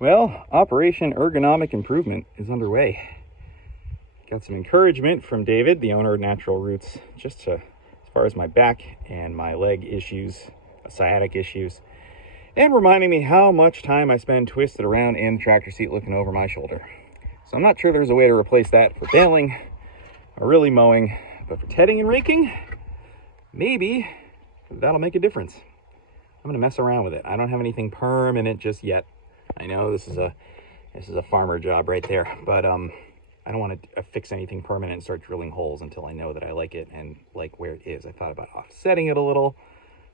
Well, Operation Ergonomic Improvement is underway. Got some encouragement from David, the owner of Natural Roots, just as far as my back and my leg issues, sciatic issues, and reminding me how much time I spend twisted around in the tractor seat looking over my shoulder. So I'm not sure there's a way to replace that for baling or really mowing, but for tedding and raking, maybe that'll make a difference. I'm gonna mess around with it. I don't have anything permanent just yet. I know this is a farmer job right there, but I don't want to fix anything permanent and start drilling holes until I know that I like it and like where it is. I thought about offsetting it a little,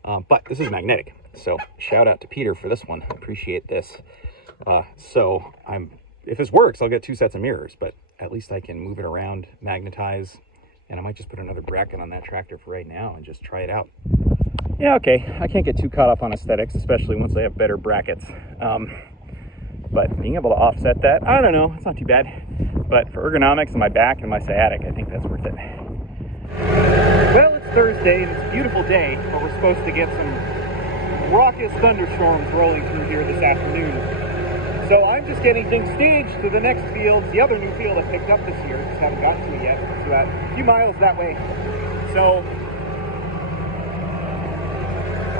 but this is magnetic. So shout out to Peter for this one. Appreciate this. So if this works, I'll get 2 sets of mirrors, but at least I can move it around, magnetize, and I might just put another bracket on that tractor for right now and just try it out. Yeah, okay. I can't get too caught up on aesthetics, especially once I have better brackets. But being able to offset that, I don't know, it's not too bad. But for ergonomics and my back and my sciatic, I think that's worth it. Well, it's Thursday and it's a beautiful day, but we're supposed to get some raucous thunderstorms rolling through here this afternoon. So I'm just getting things staged to the next field, the other new field I picked up this year. Just haven't gotten to it yet. It's about a few miles that way. So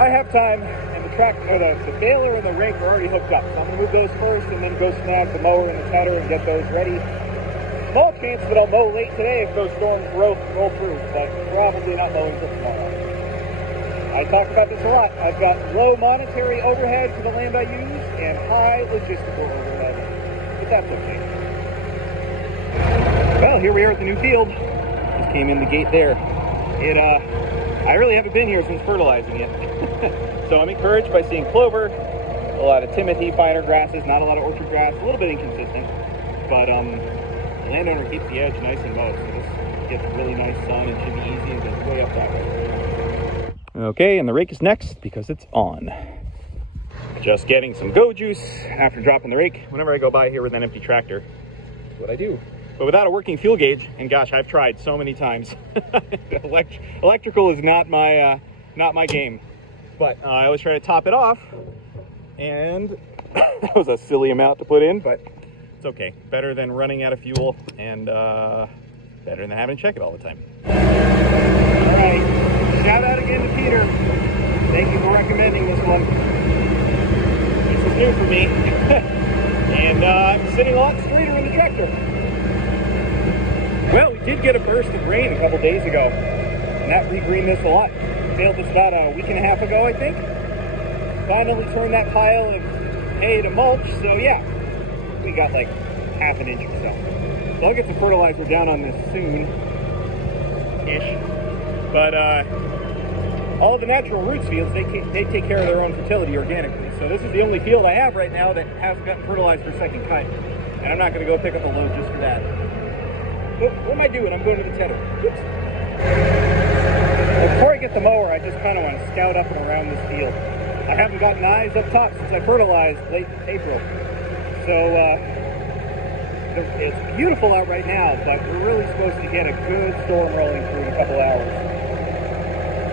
I have time, and the baler and the rake are already hooked up. So I'm gonna move those first and then go snag the mower and the tedder and get those ready. Small chance that I'll mow late today if those storms roll through, but probably not mowing till tomorrow. I talk about this a lot. I've got low monetary overhead for the land I use and high logistical overhead, but that's okay. Well, here we are at the new field. Just came in the gate there. I really haven't been here since fertilizing it. So I'm encouraged by seeing clover, a lot of timothy, finer grasses, not a lot of orchard grass, a little bit inconsistent, but the landowner keeps the edge nice and low, so this gets really nice sun and should be easy and goes way up that way. Okay, and the rake is next because it's on. Just getting some go juice after dropping the rake. Whenever I go by here with an empty tractor, that's what I do. But without a working fuel gauge, and gosh, I've tried so many times. Electrical is not my game. But I always try to top it off, and that was a silly amount to put in, but it's okay. Better than running out of fuel, and better than having to check it all the time. All right, shout out again to Peter. Thank you for recommending this one. This is new for me, and I'm sitting a lot straighter in the tractor. Well, we did get a burst of rain a couple days ago, and that re-greened this a lot. Failed this about a week and a half ago, I think. Finally turned that pile of hay to mulch, so yeah, we got like half an inch or so. So I'll get some fertilizer down on this soon-ish. But all the Natural Roots fields, they take care of their own fertility organically. So this is the only field I have right now that hasn't gotten fertilized for second cut. And I'm not going to go pick up a load just for that. What am I doing? I'm going to the tedder. Oops. Well, before I get the mower, I just kind of want to scout up and around this field. I haven't gotten eyes up top since I fertilized late April. So it's beautiful out right now, but we're really supposed to get a good storm rolling through in a couple hours.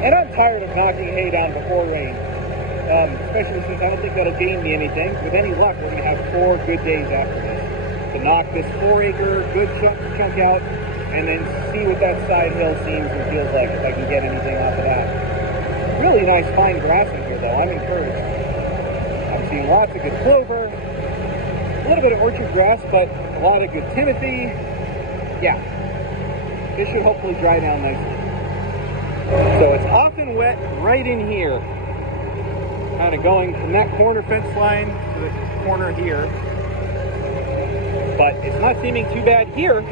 And I'm tired of knocking hay down before rain, especially since I don't think that'll gain me anything. With any luck, we're going to have 4 good days after this to knock this 4-acre good chunk out, and then see what that side hill seems and feels like, if I can get anything off of that. Really nice fine grass in here though, I'm encouraged. I'm seeing lots of good clover, a little bit of orchard grass, but a lot of good timothy. Yeah, this should hopefully dry down nicely. So it's often wet right in here. Kind of going from that corner fence line to the corner here. But it's not seeming too bad here.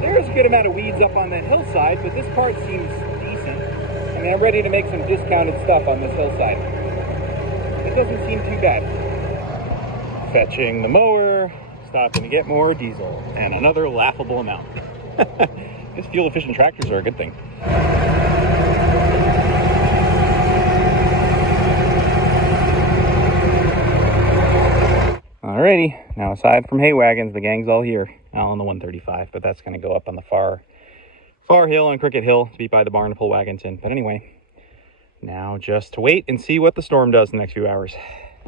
There's a good amount of weeds up on that hillside, but this part seems decent. I mean, I'm ready to make some discounted stuff on this hillside. It doesn't seem too bad. Fetching the mower, stopping to get more diesel, and another laughable amount. These fuel-efficient tractors are a good thing. Alrighty, now aside from hay wagons, the gang's all here. Now on the 135, but that's going to go up on the far hill on Cricket Hill to be by the barn to pull wagons in. But anyway, now just to wait and see what the storm does in the next few hours.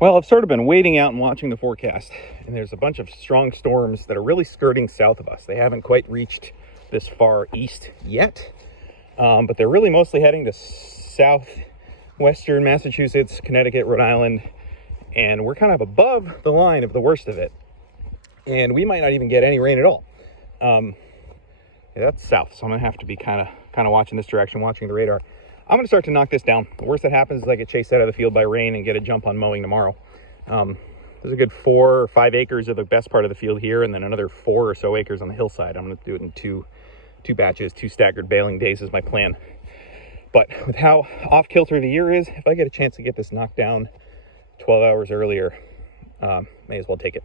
Well, I've sort of been waiting out and watching the forecast, and there's a bunch of strong storms that are really skirting south of us. They haven't quite reached this far east yet, but they're really mostly heading to southwestern Massachusetts, Connecticut, Rhode Island, and we're kind of above the line of the worst of it, and we might not even get any rain at all. Yeah, that's south, so I'm gonna have to be kind of watching this direction, watching the radar. I'm gonna start to knock this down. The worst that happens is I get chased out of the field by rain and get a jump on mowing tomorrow. There's a good 4 or 5 acres of the best part of the field here, and then another 4 or so acres on the hillside. I'm gonna do it in two batches, 2 staggered baling days is my plan. But with how off kilter the year is, if I get a chance to get this knocked down 12 hours earlier, may as well take it.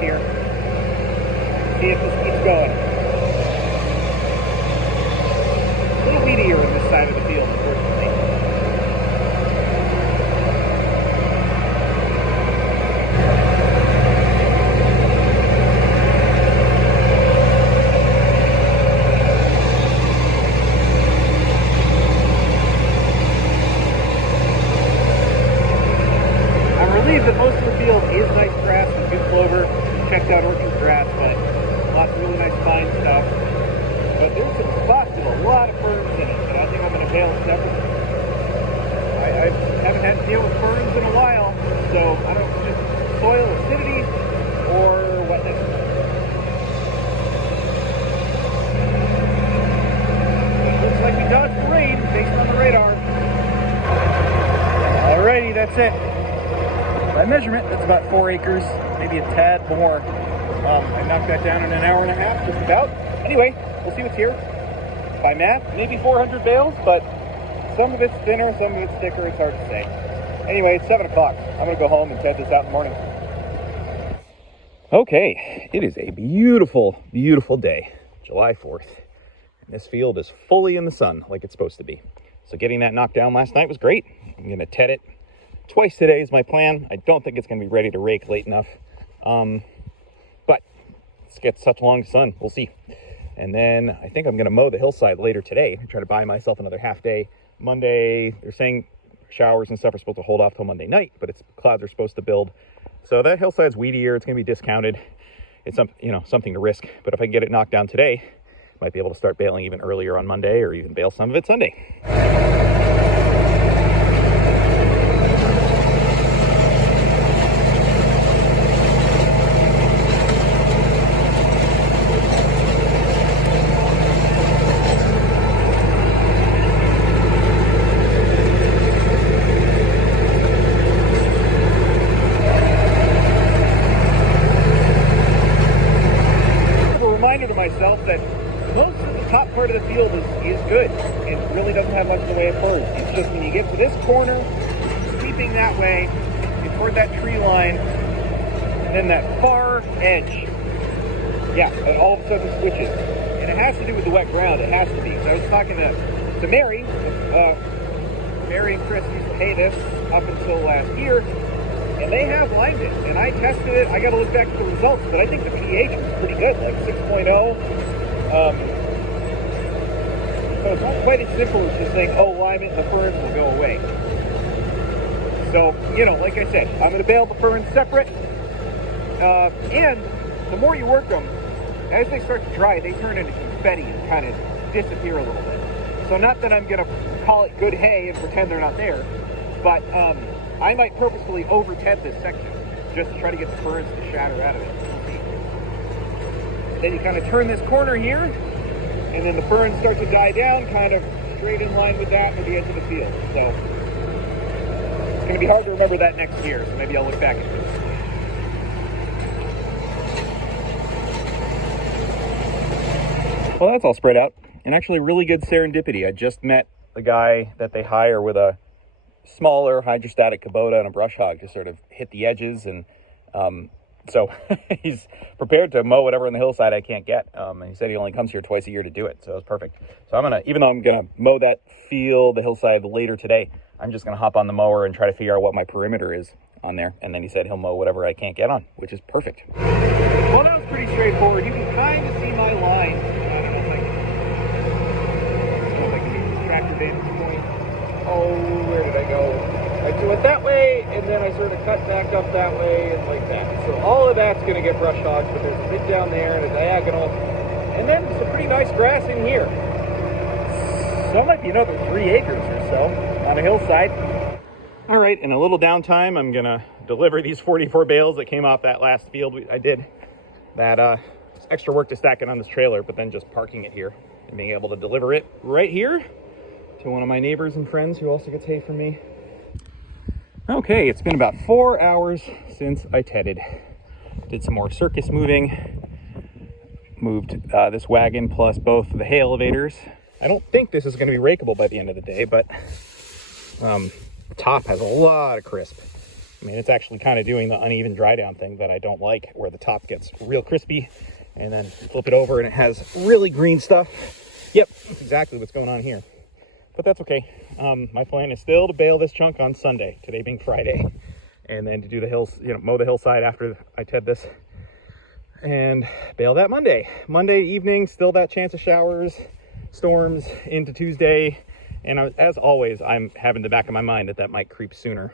Here. See if this keeps going. A little weedier on this side of the field, unfortunately. I'm relieved that most of the field is nice grass and good clover. Checked out orchard grass, but lots of really nice fine stuff. But there's some spots with a lot of ferns in it, and I think I'm going to bale separately. I haven't had to deal with ferns in a while, so I don't know if it's just soil acidity or wetness. It looks like we dodged the rain based on the radar. Alrighty, that's it. By measurement, that's about 4 acres, maybe a tad more. I knocked that down in an hour and a half, just about. Anyway, we'll see what's here. By math, maybe 400 bales, but some of it's thinner, some of it's thicker, it's hard to say. Anyway, it's 7 o'clock. I'm gonna go home and ted this out in the morning. Okay, it is a beautiful, beautiful day, July 4th. And this field is fully in the sun, like it's supposed to be. So getting that knocked down last night was great. I'm gonna ted it twice today is my plan. I don't think it's going to be ready to rake late enough. But let's get such long sun. We'll see. And then I think I'm going to mow the hillside later today. I try to buy myself another half day. Monday, they're saying showers and stuff are supposed to hold off till Monday night, but clouds are supposed to build. So that hillside's weedier. It's going to be discounted. It's something to risk. But if I can get it knocked down today, I might be able to start baling even earlier on Monday, or even bale some of it Sunday. To myself that most of the top part of the field is good and really doesn't have much in the way of ferns. It's just when you get to this corner, sweeping that way, you toward that tree line, and then that far edge, yeah, it all of a sudden switches. And it has to do with the wet ground. It has to be. So I was talking to Mary. Mary and Chris used to hay this up until last year, and they have lined it, and I tested it. I got to look back at the results, but I think the pH was pretty good, like 6.0. So it's not quite as simple as just saying, oh, lime it and the ferns will go away. So, like I said, I'm going to bale the ferns separate, and the more you work them, as they start to dry, they turn into confetti and kind of disappear a little bit. So not that I'm going to call it good hay and pretend they're not there, but I might purposefully over-ted this section just to try to get the ferns to shatter out of it. We'll see. Then you kind of turn this corner here, and then the ferns start to die down, kind of straight in line with that at the edge of the field. So it's going to be hard to remember that next year, so maybe I'll look back at this. Well, that's all spread out, and actually really good serendipity. I just met the guy that they hire with a smaller hydrostatic Kubota and a brush hog to sort of hit the edges, and so he's prepared to mow whatever on the hillside I can't get. And he said he only comes here twice a year to do it, so it's perfect. So I'm gonna, even though I'm gonna mow that field, the hillside later today, I'm just gonna hop on the mower and try to figure out what my perimeter is on there. And then he said he'll mow whatever I can't get on, which is perfect. Well, that was pretty straightforward. You can kind of see my line. I don't know if I can use this tractor vantage point. Oh, where did I go? I do it that way, and then I sort of cut back up that way, and like that. So all of that's going to get brush hogged, but there's a bit down there and a diagonal, and then some pretty nice grass in here. So it might be another 3 acres or so on a hillside. All right, in a little downtime, I'm going to deliver these 44 bales that came off that last field I did. That extra work to stack it on this trailer, but then just parking it here and being able to deliver it right here to one of my neighbors and friends who also gets hay from me. Okay, it's been about 4 hours since I tedded. Did some more circus moving. Moved this wagon plus both the hay elevators. I don't think this is going to be rakeable by the end of the day, but the top has a lot of crisp. I mean, it's actually kind of doing the uneven dry down thing that I don't like, where the top gets real crispy and then flip it over and it has really green stuff. Yep, that's exactly what's going on here. But that's okay. My plan is still to bale this chunk on Sunday, today being Friday, and then to do the hills, mow the hillside after I ted this, and bale that Monday. Monday evening, still that chance of showers, storms into Tuesday, and as always, I'm having the back of my mind that might creep sooner.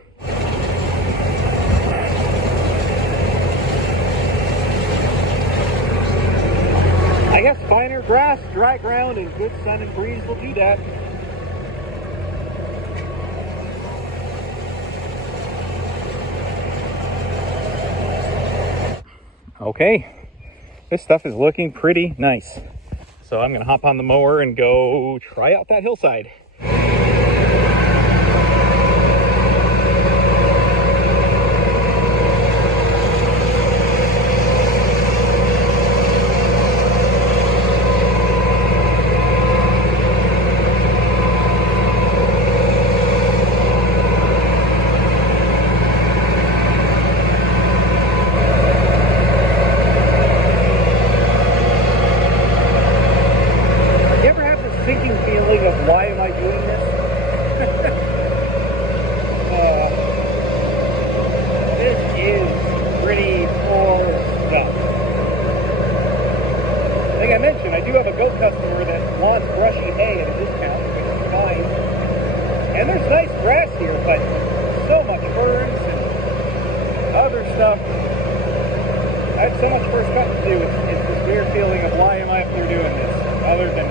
I guess finer grass, dry ground, and good sun and breeze will do that. Okay, this stuff is looking pretty nice. So I'm gonna hop on the mower and go try out that hillside. I do have a goat customer that wants brushy hay at a discount, which is fine. And there's nice grass here, but so much ferns and other stuff. I have so much first cut to do. It's this weird feeling of why am I up here doing this, other than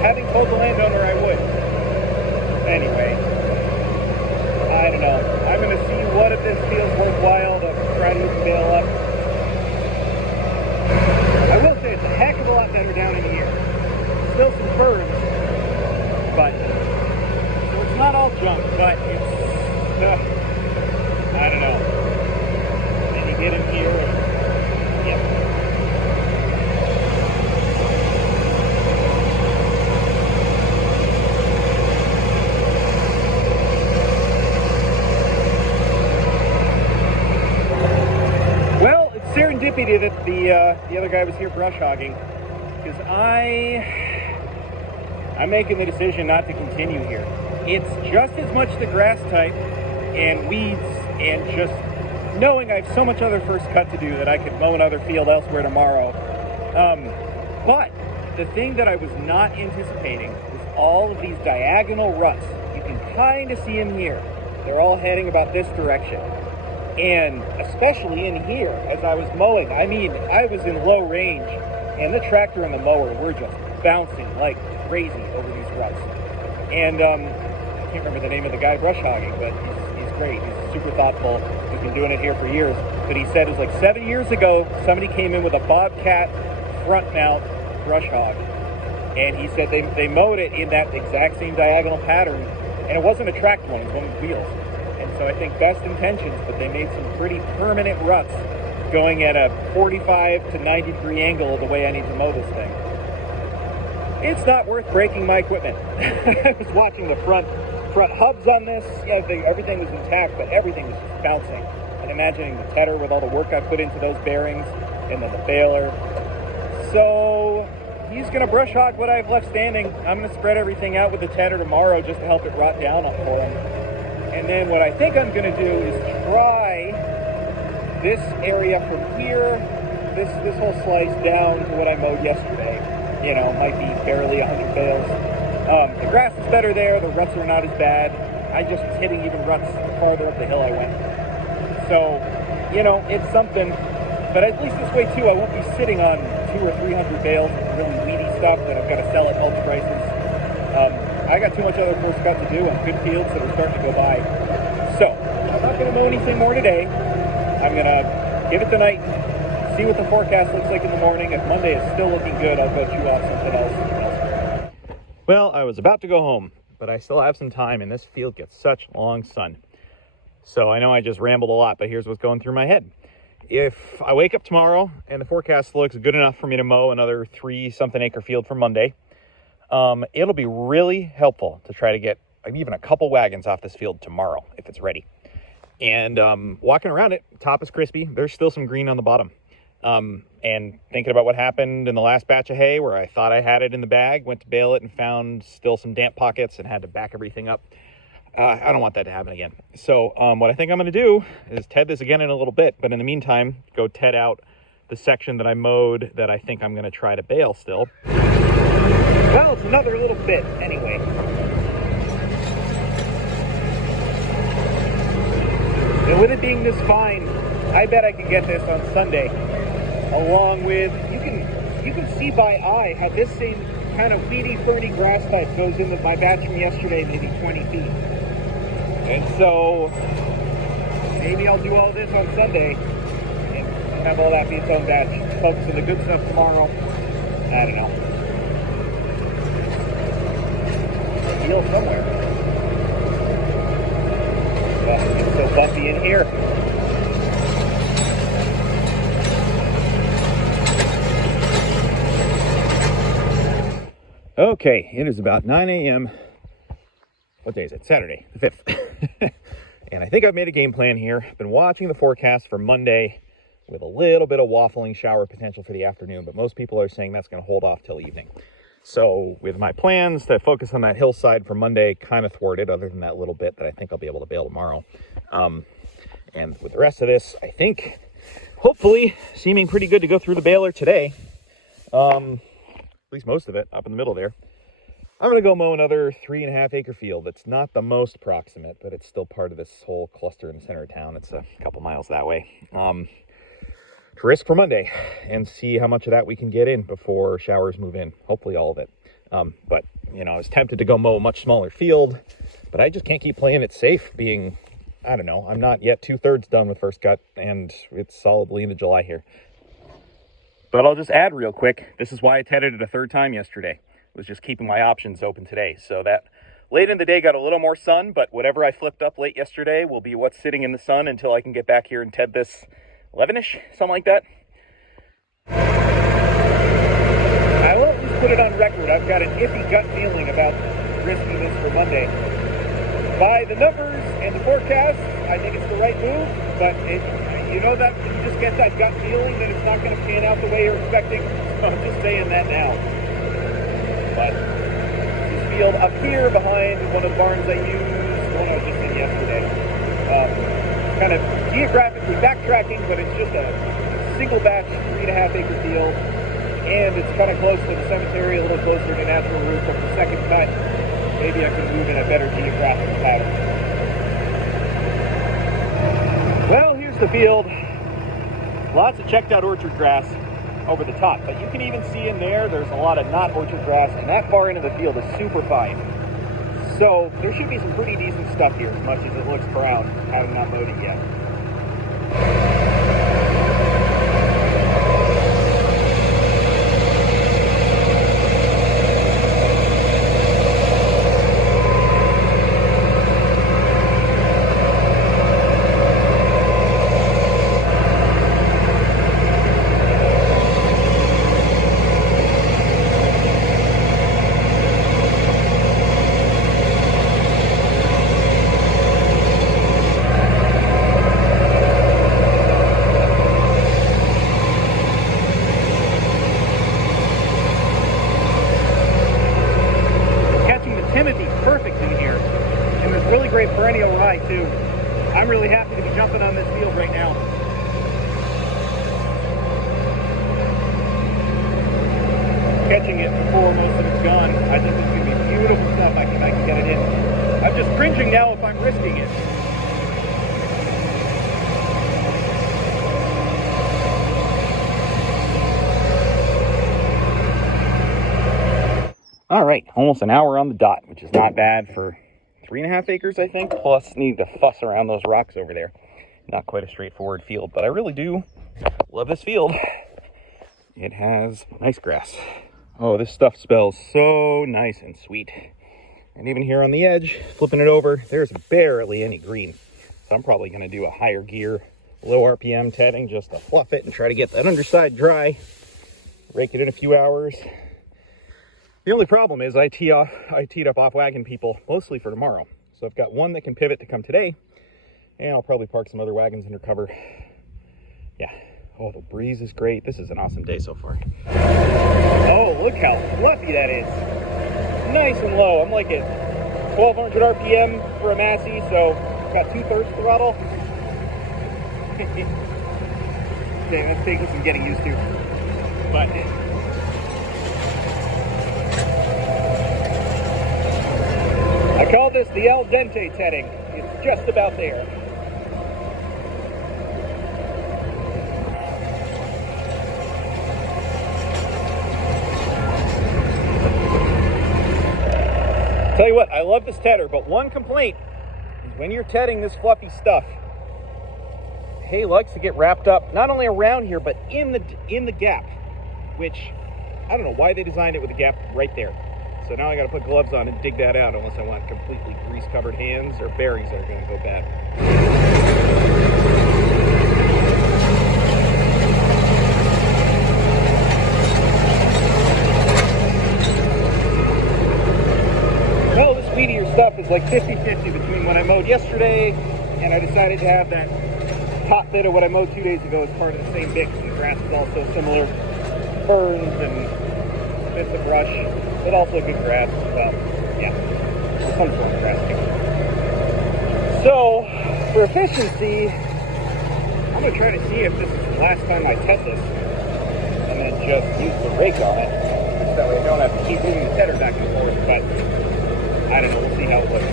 having told the landowner I would. Anyway, I don't know. I'm going to see what if this feels worthwhile to try to even Bale up. I will say it's a heck of a lot better down in here. Still some ferns, but so it's not all junk, but it's I don't know. Then you get in here and yep. Serendipity that the other guy was here brush hogging, because I'm making the decision not to continue here. It's just as much the grass type and weeds, and just knowing I have so much other first cut to do that I could mow another field elsewhere tomorrow. But the thing that I was not anticipating was all of these diagonal ruts. You can kind of see them here. They're all heading about this direction. And especially in here, as I was mowing, I mean, I was in low range, and the tractor and the mower were just bouncing like crazy over these ruts. And I can't remember the name of the guy brush hogging, but he's great. He's super thoughtful. He's been doing it here for years. But he said it was like 7 years ago, somebody came in with a Bobcat front mount brush hog. And he said they mowed it in that exact same diagonal pattern, and it wasn't a tracked one, it was one with wheels. And so I think best intentions, but they made some pretty permanent ruts going at a 45 to 90 degree angle the way I need to mow this thing. It's not worth breaking my equipment. I was watching the front hubs on this. Yeah, everything was intact, but everything was just bouncing. And imagining the tedder with all the work I put into those bearings, and then the baler. So he's gonna brush hog what I have left standing. I'm gonna spread everything out with the tedder tomorrow just to help it rot down for him. And then what I think I'm gonna do is try this area from here, this whole slice down to what I mowed yesterday. You know, might be barely 100 bales. The grass is better there, the ruts are not as bad. I just was hitting even ruts the farther up the hill I went. So, you know, it's something. But at least this way too, I won't be sitting on 200 or 300 bales of really weedy stuff that I've got to sell at mulch prices. I got too much other course cut to do on good fields that are starting to go by. So, I'm not going to mow anything more today. I'm going to give it the night, see what the forecast looks like in the morning. If Monday is still looking good, I'll go chew off something else. Well, I was about to go home, but I still have some time, and this field gets such long sun. So I know I just rambled a lot, but here's what's going through my head. If I wake up tomorrow and the forecast looks good enough for me to mow another 3-something acre field for Monday, it'll be really helpful to try to get even a couple wagons off this field tomorrow if it's ready. And walking around it, top is crispy. There's still some green on the bottom. And thinking about what happened in the last batch of hay where I thought I had it in the bag, went to bale it and found still some damp pockets and had to back everything up. I don't want that to happen again. So what I think I'm going to do is ted this again in a little bit, but in the meantime, go ted out the section that I mowed that I think I'm going to try to bale still. Well, it's another little bit anyway. And with it being this fine, I bet I could get this on Sunday. Along with, you can see by eye how this same kind of weedy, ferny grass type goes into my batch from yesterday, maybe 20 feet. And so, maybe I'll do all this on Sunday and have all that be its own batch. Focus on the good stuff tomorrow. I don't know. Wheel somewhere. Oh, it's so bumpy in here. Okay, it is about 9 a.m. What day is it? Saturday, the 5th. And I think I've made a game plan here. I've been watching the forecast for Monday with a little bit of waffling shower potential for the afternoon, but most people are saying that's going to hold off till evening. So with my plans to focus on that hillside for Monday kind of thwarted, other than that little bit that I think I'll be able to bale tomorrow. And with the rest of this, I think, hopefully, seeming pretty good to go through the baler today. At least most of it, up in the middle there. I'm going to go mow another 3.5 acre field. That's not the most proximate, but it's still part of this whole cluster in the center of town. It's a couple miles that way. To risk for Monday and see how much of that we can get in before showers move in. Hopefully all of it. But, you know, I was tempted to go mow a much smaller field, but I just can't keep playing it safe being, I don't know, I'm not yet 2/3 done with first cut, and it's solidly into July here. But I'll just add real quick, this is why I tedded it a third time yesterday. Was just keeping my options open today. So that late in the day got a little more sun, but whatever I flipped up late yesterday will be what's sitting in the sun until I can get back here and ted this 11-ish, something like that. I will just put it on record. I've got an iffy gut feeling about risking this for Monday. By the numbers and the forecast, I think it's the right move, but you know that you just get that gut feeling that it's not going to pan out the way you're expecting. So I'm just saying that now. But this field up here behind one of the barns I used, the one I was just in yesterday, kind of geographically backtracking, but it's just a single batch 3.5 acre field, and it's kind of close to the cemetery, a little closer to natural roots of the second cut. Maybe I can move in a better geographical pattern. Well, here's the field. Lots of checked out orchard grass over the top, but you can even see in there's a lot of not orchard grass, and that far into the field is super fine. So there should be some pretty decent stuff here, as much as it looks brown, having not mowed it yet. Timothy's perfect in here. And there's really great perennial rye too. I'm really happy to be jumping on this field right now. Catching it before most of it's gone. I think this is going to be beautiful stuff. I can get it in. I'm just cringing now if I'm risking it. All right, almost an hour on the dot, which is not bad for 3.5 acres, I think. Plus, need to fuss around those rocks over there. Not quite a straightforward field, but I really do love this field. It has nice grass. Oh, this stuff smells so nice and sweet. And even here on the edge, flipping it over, there's barely any green. So I'm probably going to do a higher gear, low RPM tedding just to fluff it and try to get that underside dry. Rake it in a few hours. The only problem is I teed up off wagon people mostly for tomorrow. So I've got one that can pivot to come today, and I'll probably park some other wagons under cover. Yeah. Oh, the breeze is great. This is an awesome day so far. Oh, look how fluffy that is. Nice and low. I'm like at 1200 RPM for a Massey, so got 2/3 throttle. Okay, that's taking some getting used to. But I call this the al dente tedding. It's just about there. Tell you what, I love this tedder, but one complaint is when you're tedding this fluffy stuff, hay likes to get wrapped up not only around here but in the gap, which I don't know why they designed it with a gap right there. So now I got to put gloves on and dig that out unless I want completely grease-covered hands or bearings that are going to go bad. Well, this weedier stuff is like 50-50 between what I mowed yesterday and I decided to have that top bit of what I mowed 2 days ago as part of the same bit because the grass is also similar. Ferns and bits of brush, but also good grass. Well, yeah, some sort of grass too. So, for efficiency, I'm going to try to see if this is the last time I test this and then just use the rake on it. So that way I don't have to keep moving the tedder back and forth, but I don't know, we'll see how it looks.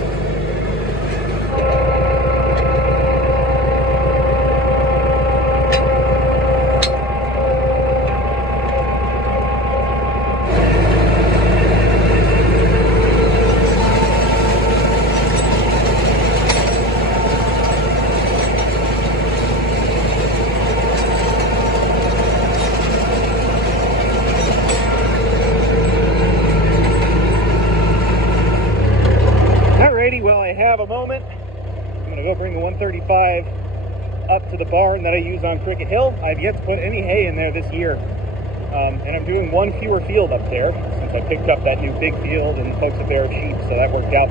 A moment. I'm going to go bring the 135 up to the barn that I use on Cricket Hill. I've yet to put any hay in there this year. And I'm doing one fewer field up there since I picked up that new big field and pokes a pair of sheep, so that worked out.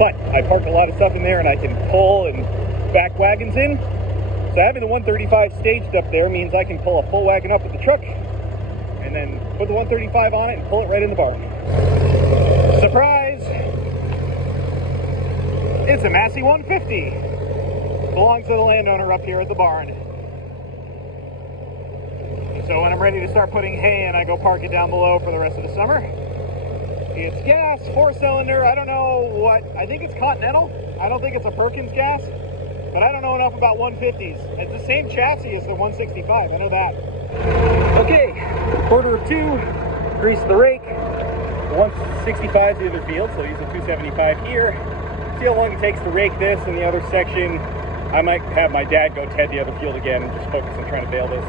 But I parked a lot of stuff in there and I can pull and back wagons in. So having the 135 staged up there means I can pull a full wagon up with the truck and then put the 135 on it and pull it right in the barn. Surprise! It's a Massey 150. Belongs to the landowner up here at the barn. And so when I'm ready to start putting hay in, I go park it down below for the rest of the summer. It's gas, 4-cylinder, I don't know what, I think it's Continental. I don't think it's a Perkins gas, but I don't know enough about 150s. It's the same chassis as the 165, I know that. Okay, 1/4 grease the rake. The 165 is the other field, so I'll use the 275 here. See how long it takes to rake this and the other section. I might have my dad go ted the other field again and just focus on trying to bale this.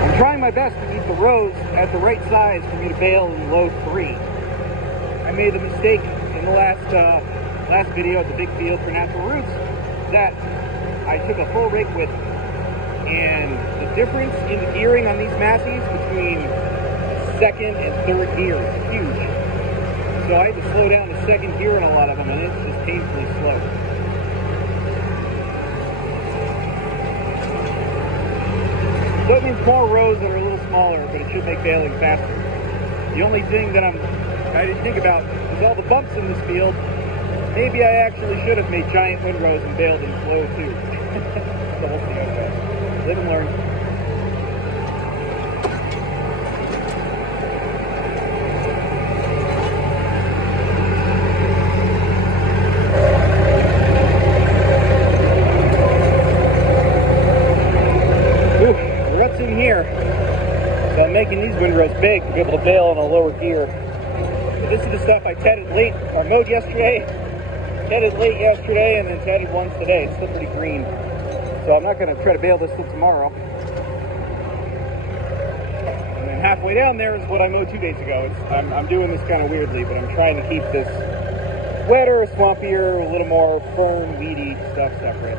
I'm trying my best to keep the rows at the right size for me to bale in low 3. I made the mistake in the last video at the big field for Natural Roots that I took a full rake width, and the difference in the gearing on these Masseys between second and third gear is huge. So I had to slow down to second gear in a lot of them, and it's just painfully slow. So it means more rows that are a little smaller, but it should make baling faster. The only thing that I didn't think about is all the bumps in this field. Maybe I actually should have made giant windrows and baled them slow too. So we'll see how it goes. Live and learn. Ruts in here. So I'm making these windrows big to be able to bale in a lower gear. But this is the stuff I tedded late, or mowed yesterday, tedded late yesterday, and then tedded once today. It's still pretty green. So I'm not going to try to bale this till tomorrow. And then halfway down there is what I mowed 2 days ago. I'm doing this kind of weirdly, but I'm trying to keep this wetter, swampier, a little more fern, weedy stuff separate.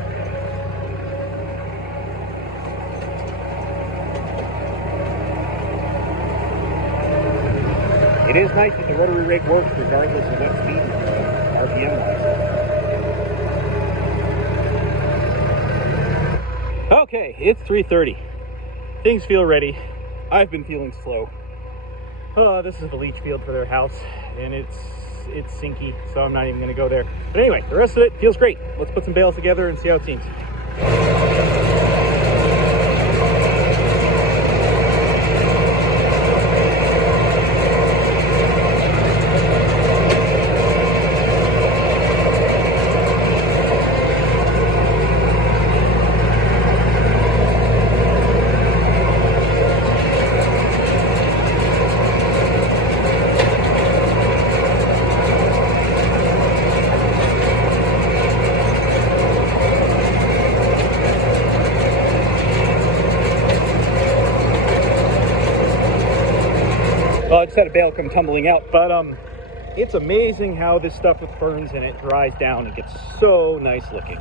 It is nice that the rotary rake works regardless of what speed RPM wise. Okay, it's 3:30. Things feel ready. I've been feeling slow. Oh, this is the leach field for their house, and it's sinky, so I'm not even going to go there. But anyway, the rest of it feels great. Let's put some bales together and see how it seems. Well, I just had a bale come tumbling out, but it's amazing how this stuff with ferns in it dries down and gets so nice looking.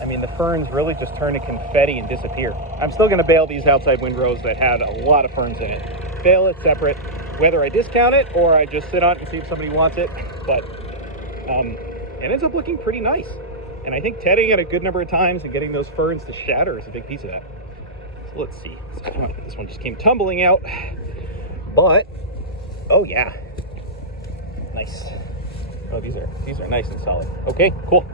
I mean, the ferns really just turn to confetti and disappear. I'm still going to bale these outside windrows that had a lot of ferns in it. Bale it separate, whether I discount it or I just sit on it and see if somebody wants it. But it ends up looking pretty nice. And I think tedding it a good number of times and getting those ferns to shatter is a big piece of that. So let's see. This one just came tumbling out. But, oh yeah, nice. Oh, these are nice and solid. Okay, cool.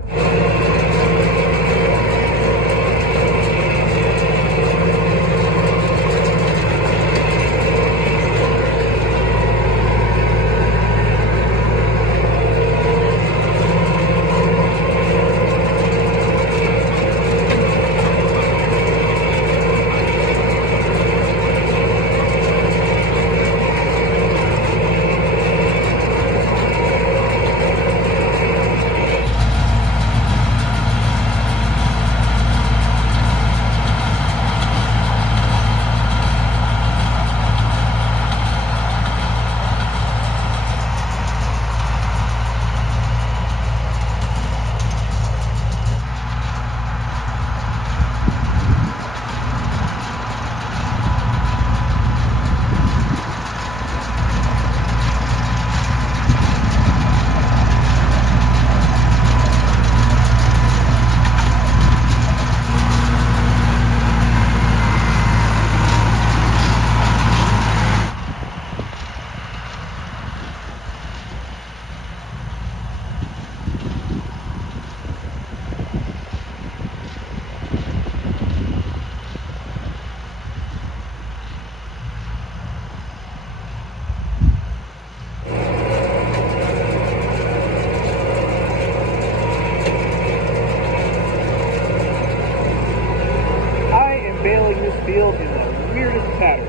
Field in the weirdest pattern.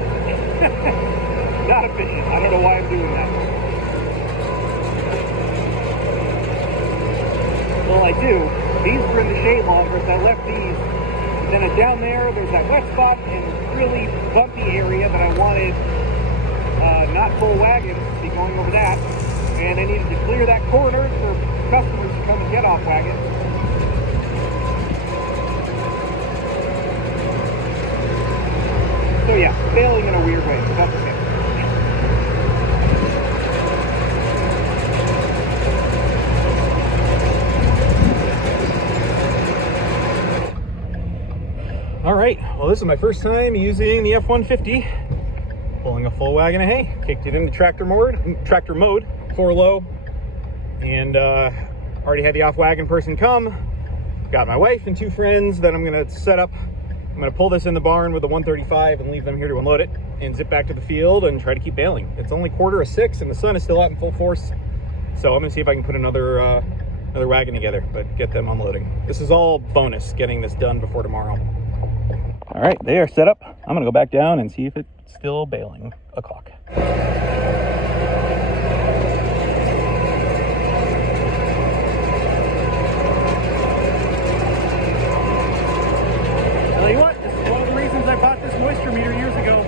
Not efficient. I don't know why I'm doing that. Well, I do. These were in the shade longer, so I left these. And then down there's that wet spot and really bumpy area that I wanted not full wagons to be going over that. And I needed to clear that corner for customers to come and get off wagons. So yeah, failing in a weird way, but that's okay. right, well, this is my first time using the F-150, pulling a full wagon of hay. Kicked it into tractor mode, 4 low, and already had the off-wagon person come. Got my wife and 2 friends that I'm gonna set up. I'm gonna pull this in the barn with a 135 and leave them here to unload it and zip back to the field and try to keep baling. It's only 5:45 and the sun is still out in full force, so I'm gonna see if I can put another wagon together, but get them unloading. This is all bonus, getting this done before tomorrow. All right, they are set up. I'm gonna go back down and see if it's still baling o'clock. Tell you what, this is one of the reasons I bought this moisture meter years ago.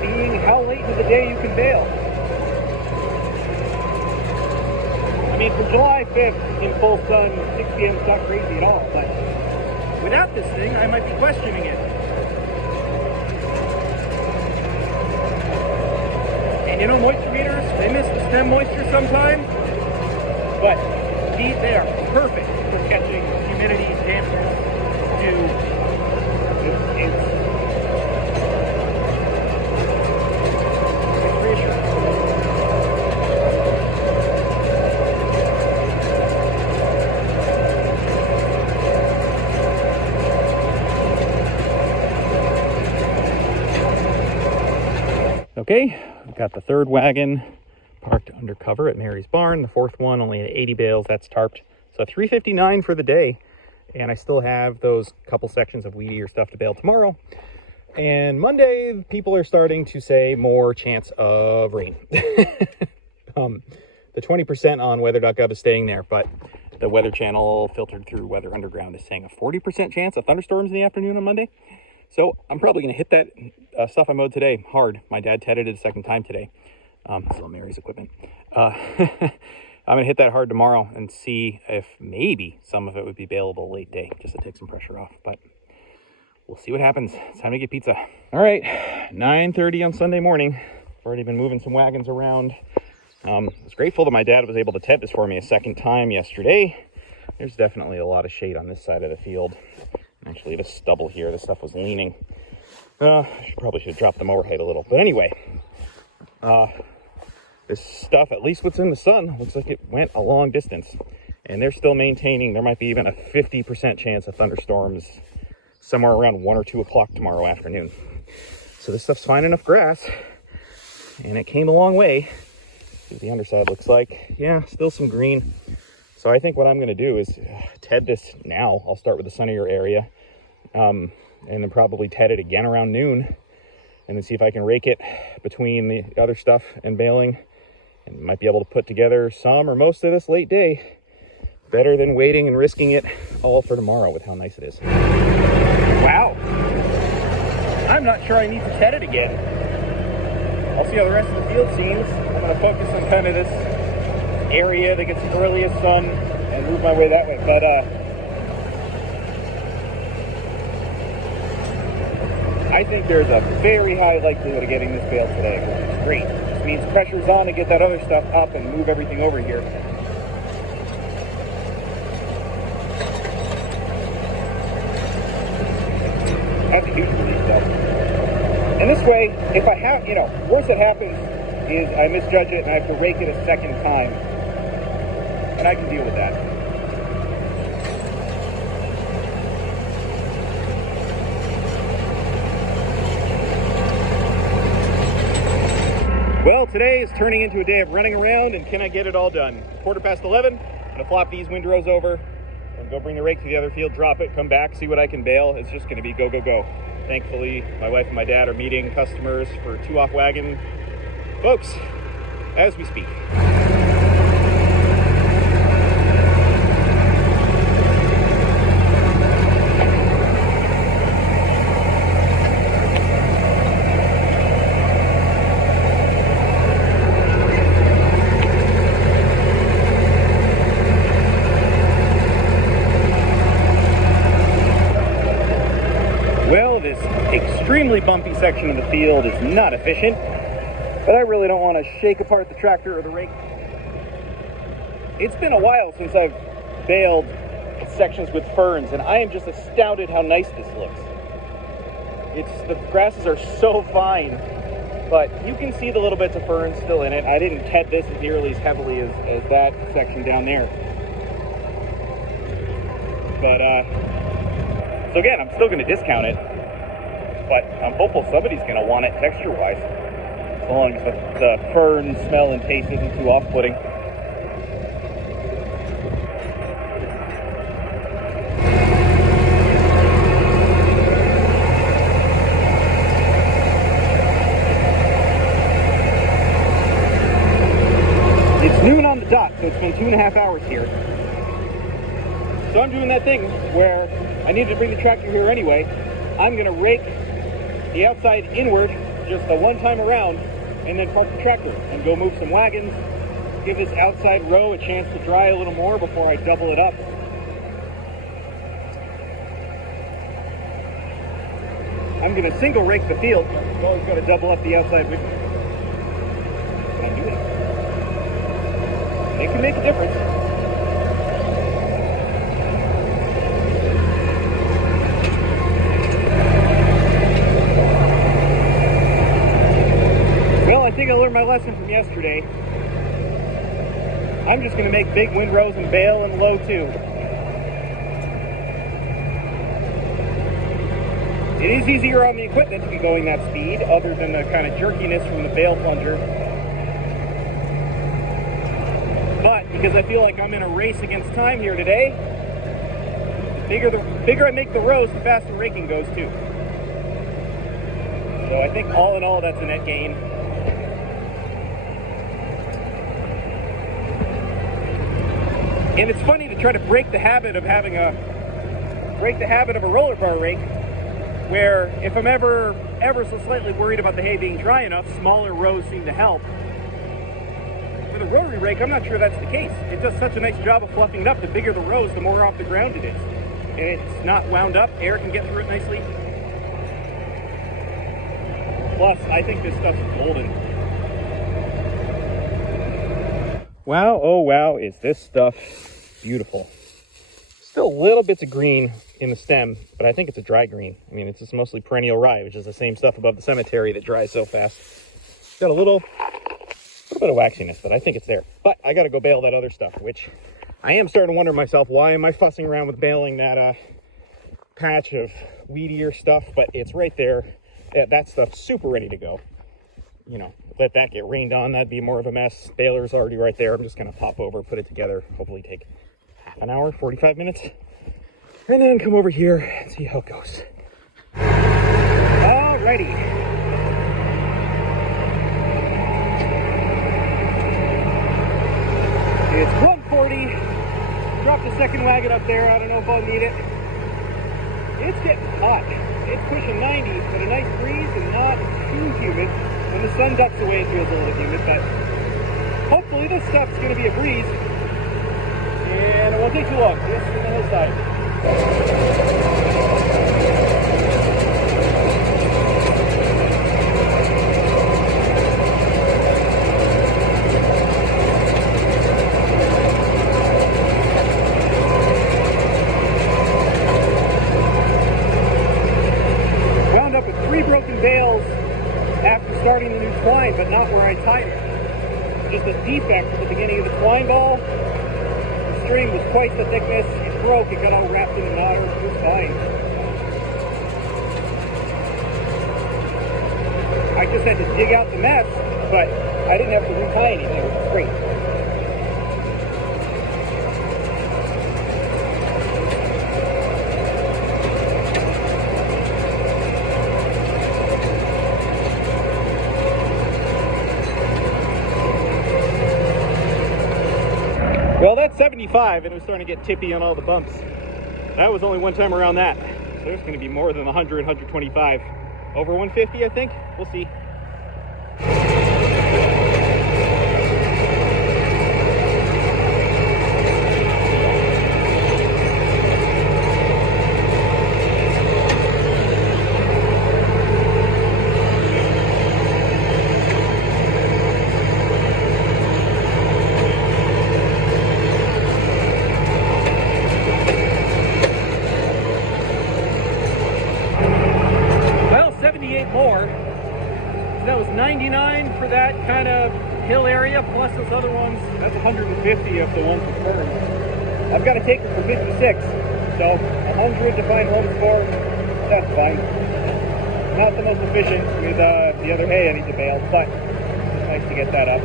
Seeing how late in the day you can bale. I mean, for July 5th in full sun, 6 p.m. is not crazy at all, but without this thing, I might be questioning it. And you know, moisture meters, they miss the stem moisture sometimes, but they are perfect for catching humidity, dampness, dew. It's reassuring. Okay, we've got the 3rd wagon parked under cover at Mary's barn. The 4th one only at 80 bales, that's tarped. So 359 for the day. And I still have those couple sections of weedier stuff to bale tomorrow. And Monday, people are starting to say more chance of rain. The 20% on weather.gov is staying there, but the Weather Channel filtered through Weather Underground is saying a 40% chance of thunderstorms in the afternoon on Monday. So I'm probably going to hit that stuff I mowed today hard. My dad tedded it a second time today. It's all Mary's equipment. I'm going to hit that hard tomorrow and see if maybe some of it would be bailable late day, just to take some pressure off. But we'll see what happens. It's time to get pizza. All right, 9:30 on Sunday morning. I've already been moving some wagons around. I was grateful that my dad was able to ted this for me a second time yesterday. There's definitely a lot of shade on this side of the field. Actually, this stubble here, this stuff was leaning. I probably should drop the mower height a little. But anyway, this stuff, at least what's in the sun, looks like it went a long distance. And they're still maintaining, there might be even a 50% chance of thunderstorms somewhere around 1 or 2 o'clock tomorrow afternoon. So this stuff's fine enough grass, and it came a long way. See what the underside looks like. Yeah, still some green. So I think what I'm going to do is ted this now. I'll start with the sunnier area, and then probably ted it again around noon, and then see if I can rake it between the other stuff and baling, and might be able to put together some or most of this late day. Better than waiting and risking it all for tomorrow with how nice it is. Wow. I'm not sure I need to ted it again. I'll see how the rest of the field seems. I'm going to focus on kind of this area that gets the earliest sun and move my way that way. But I think there's a very high likelihood of getting this baled today, which is great. This means pressure's on to get that other stuff up and move everything over here. That's a huge relief though. And this way, if I have, worst that happens is I misjudge it and I have to rake it a second time. And I can deal with that. Well, today is turning into a day of running around, and can I get it all done? 11:15, I'm gonna flop these windrows over and go bring the rake to the other field, drop it, come back, see what I can bale. It's just gonna be go, go, go. Thankfully, my wife and my dad are meeting customers for 2 off-wagon folks as we speak. Extremely bumpy section of the field is not efficient, but I really don't want to shake apart the tractor or the rake. It's been a while since I've baled sections with ferns, and I am just astounded how nice this looks. The grasses are so fine, but you can see the little bits of ferns still in it. I didn't head this nearly as heavily as that section down there. But, so again, I'm still going to discount it, but I'm hopeful somebody's going to want it texture-wise, as long as the fern smell and taste isn't too off-putting. It's noon on the dot, so it's been 2.5 hours here. So I'm doing that thing where I needed to bring the tractor here anyway. I'm going to rake the outside inward just a one-time around and then park the tractor and go move some wagons, give this outside row a chance to dry a little more before I double it up. I'm going to single rake the field. I'm always going to double up the outside window. I'm doing it. It can make a difference. Well, I think I learned my lesson from yesterday. I'm just going to make big windrows and Bale and low too. It is easier on the equipment to be going that speed, other than the kind of jerkiness from the Bale plunger. But because I feel like I'm in a race against time here today, the bigger I make the rows, the faster raking goes too. So I think all in all, that's a net gain. And it's funny to try to break the habit of having a roller bar rake, where if I'm ever so slightly worried about the hay being dry enough, smaller rows seem to help. For the rotary rake, I'm not sure that's the case. It does such a nice job of fluffing it up. The bigger the rows, the more off the ground it is. And it's not wound up. Air can get through it nicely. Plus, I think this stuff's golden. Wow, oh wow, is this stuff beautiful. Still little bits of green in the stem, but I think it's a dry green. I mean, it's just mostly perennial rye, which is the same stuff above the cemetery that dries so fast. It's got a little bit of waxiness, but I think it's there. But I got to go bale that other stuff, which I am starting to wonder myself, why am I fussing around with baling that patch of weedier stuff? But it's right there. That stuff's super ready to go. You know, let that get rained on. That'd be more of a mess. Baler's already right there. I'm just going to pop over, put it together, hopefully take half an hour, 45 minutes. And then come over here and see how it goes. Alrighty. It's 1:40. Dropped the second wagon up there. I don't know if I'll need it. It's getting hot. It's pushing 90, but a nice breeze and not too humid. When the sun ducks away, it feels a little humid, but hopefully this stuff's going to be a breeze. And it won't take too long. This is the hillside. Wound up with 3 broken bales after starting the new twine, but not where I tied it. Just a defect at the beginning of the twine ball. The string was twice the thickness. It broke. It got all wrapped in a knot. It was fine. I just had to dig out the mess, but I didn't have to retie anything, which is great. Well, that's 75, and it was starting to get tippy on all the bumps. That was only one time around that. So there's going to be more than 100, 125. Over 150, I think. We'll see. $129 for that kind of hill area, plus those other ones. That's $150 of the ones with ferns. I've got to take it for 56, so 100 to find homes for. That's fine. Not the most efficient with the other hay I need to bale, but it's nice to get that up.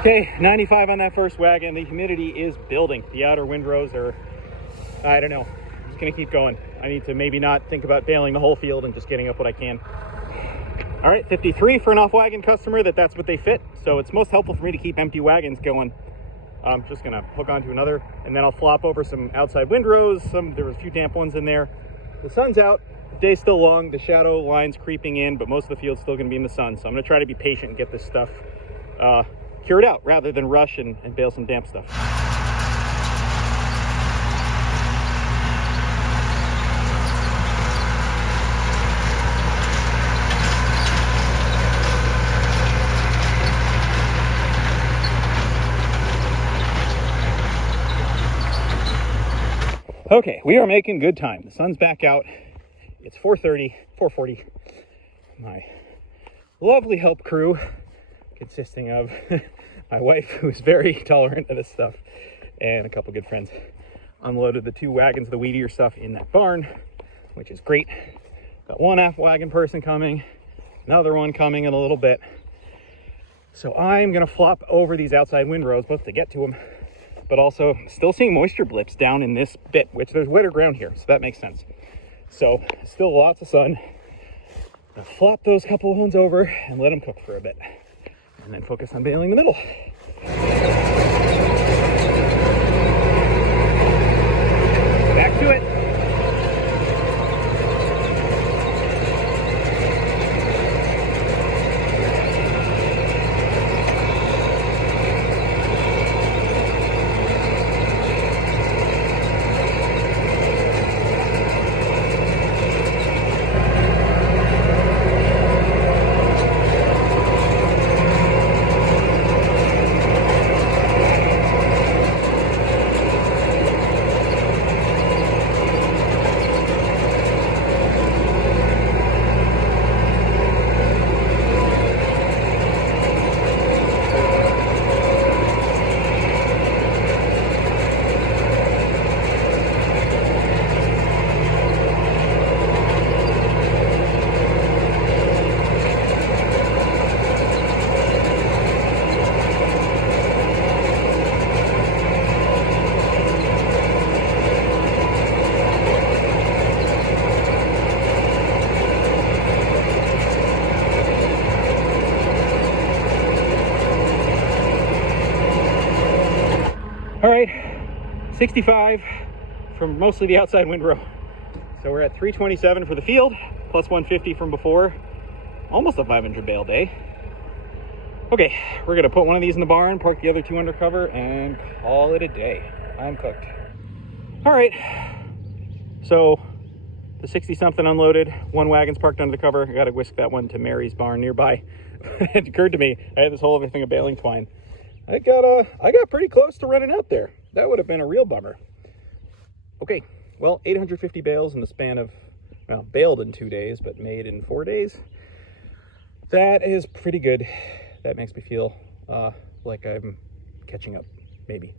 Okay, 95 on that first wagon. The humidity is building. The outer windrows are, I don't know, I'm just gonna keep going. I need to maybe not think about baling the whole field and just getting up what I can. All right, 53 for an off-wagon customer, that's what they fit. So it's most helpful for me to keep empty wagons going. I'm just gonna hook onto another, and then I'll flop over some outside windrows. There was a few damp ones in there. The sun's out, the day's still long, the shadow line's creeping in, but most of the field's still gonna be in the sun. So I'm gonna try to be patient and get this stuff cured out rather than rush and bale some damp stuff. Okay, we are making good time. The sun's back out. It's 4:40. My lovely help crew, consisting of my wife, who's very tolerant of this stuff, and a couple good friends, unloaded the 2 wagons of the weedier stuff in that barn, which is great. Got one half wagon person coming, another one coming in a little bit. So I'm gonna flop over these outside windrows, both to get to them, but also still seeing moisture blips down in this bit, which there's wetter ground here, so that makes sense. So still lots of sun. I'll flop those couple ones over and let them cook for a bit, and then focus on baling the middle. Back to it. All right, 65 from mostly the outside windrow. So we're at 327 for the field, plus 150 from before. Almost a 500 bale day. Okay, we're gonna put one of these in the barn, park the other 2 under cover, and call it a day. I'm cooked. All right, so the 60 something unloaded, 1 wagon's parked under the cover. I gotta whisk that one to Mary's barn nearby. It occurred to me, I had this whole other thing of baling twine. I got pretty close to running out there. That would have been a real bummer. Okay, well, 850 bales in the span of, well, baled in 2 days, but made in 4 days. That is pretty good. That makes me feel like I'm catching up, maybe.